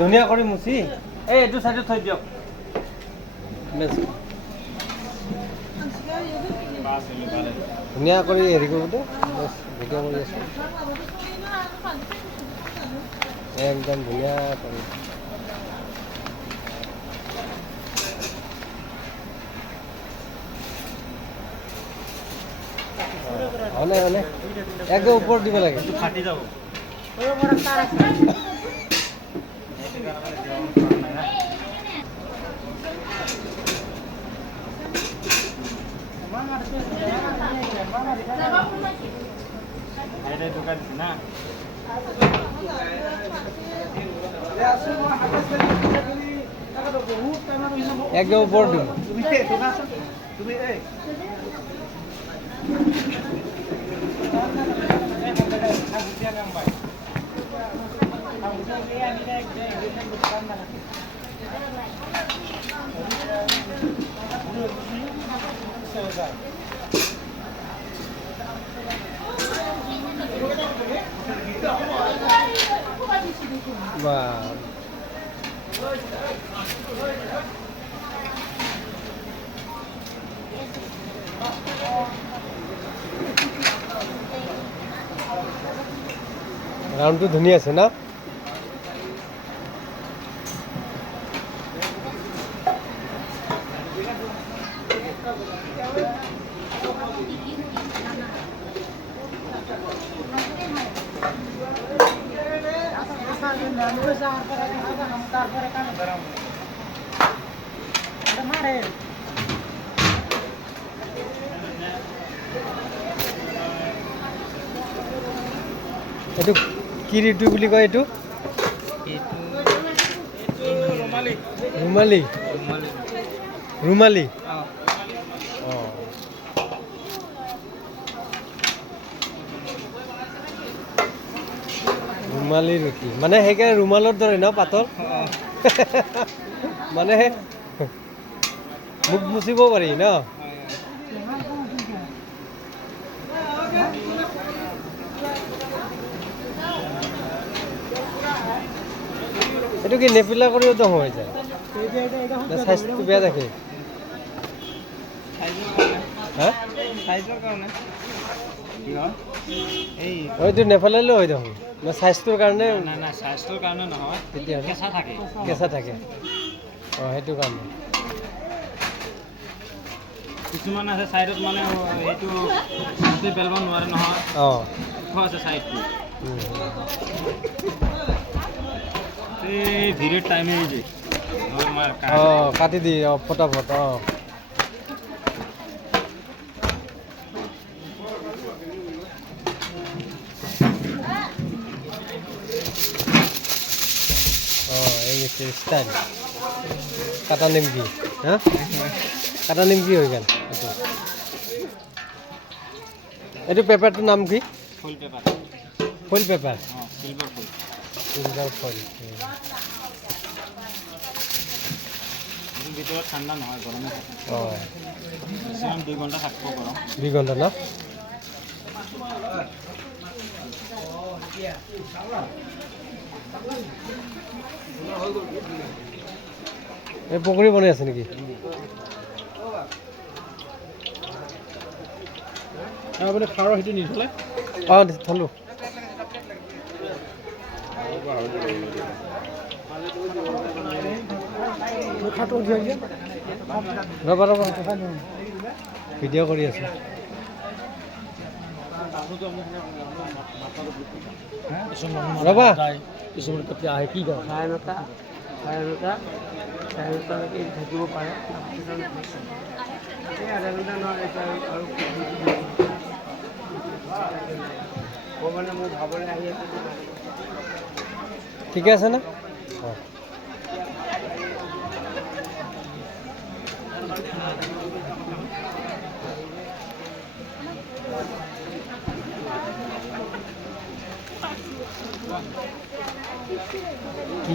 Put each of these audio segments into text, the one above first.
ধুনীয়া কৰি মুচি এই এইটো চাইডত থৈ দিয়ক ধুনীয়া কৰি হেৰি কৰোঁতে ভিডিঅ' কৰি আছোঁ একদম ধুনীয়া কৰি হয়নে হয়নে একদম ওপৰত দিব লাগে ফাটি যাব একদম ওপৰত দিব ৰাউণ্ডটো ধুনীয়া আছে না এইটো কি ঋতু বুলি কয় এইটো ৰুমালী ৰুমালী ৰুমালী ৰুটি মানে সেইকাৰণে ৰুমালৰ দৰে ন পাতল মানে মুখ মুচিব পাৰি ন এইটো কি নেপিলা কৰিও দম হৈ যায় স্বাস্থ্যটো বেয়া থাকে এইটো নেপেলালেও হৈ দেখোন স্বাস্থ্যৰ কাৰণে স্বাস্থ্যৰ কাৰণে নহয় তেতিয়া কেঁচা থাকে অঁ সেইটো কাৰণে কিছুমান আছে চাইডত মানে এইটো পেলাব নোৱাৰে নহয় অঁ আছে চাইডটো ভিড়ের টাইমে যে কাটি দি ফটাফট এই স্টাইল কাটা নিমকি হ্যাঁ কাটা নিমকি হয়ে গেল এইটো পেপারটার নাম কি foil paper foil paper silver foil silver foil ভিতৰত ঠাণ্ডা নহয় গৰমে থাকে ম্যাক্সিমাম 2 ঘণ্টা থাকিব গৰম 2 ঘণ্টা না এই পকৰি বনাই আছে নেকি আপুনি ফাৰৰ হেতু নিছলে থলো ৰবা ৰবা ভিডিঅ' কৰি আছো ৰবা কিছুমান কেতিয়া আহে কি কয় চাৰে থাকিব পাৰে মোৰ ভাবলৈ আহি আছে ঠিকে আছে না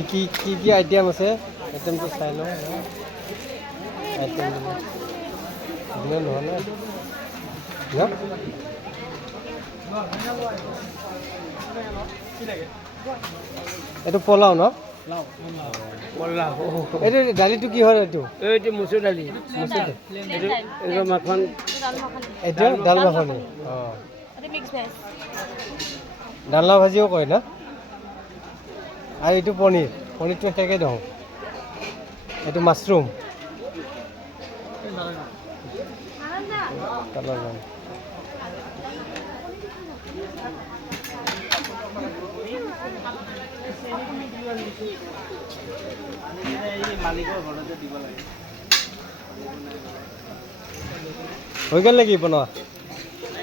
কি আইটেম আছে আইটেমটো চাই লওঁ আইটেম নহ'লে কি লাগে এইটো পোলাও ন পল্লা এইটো দালিটো কি হয় এইটো এইটো মচুৰ দালি মচুৰ দালি। এইটো মাখন এইটো ডাল মাখনি অঁ মিক্স ভেজ ডালনা ভাজিও কয় না আৰু এইটো পনীৰটো একেকৈ দিওঁ এইটো মাছৰুম কালাৰ নাম মালিকৰ ঘৰতে দিব লাগে হৈ গ'ল নেকি বনোৱা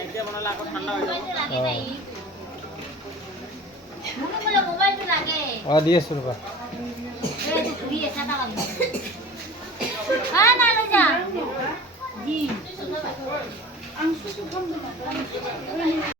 এতিয়া বনালে আকৌ ঠাণ্ডা হৈ যাব অঁ দি আছোঁ ৰ'বা জি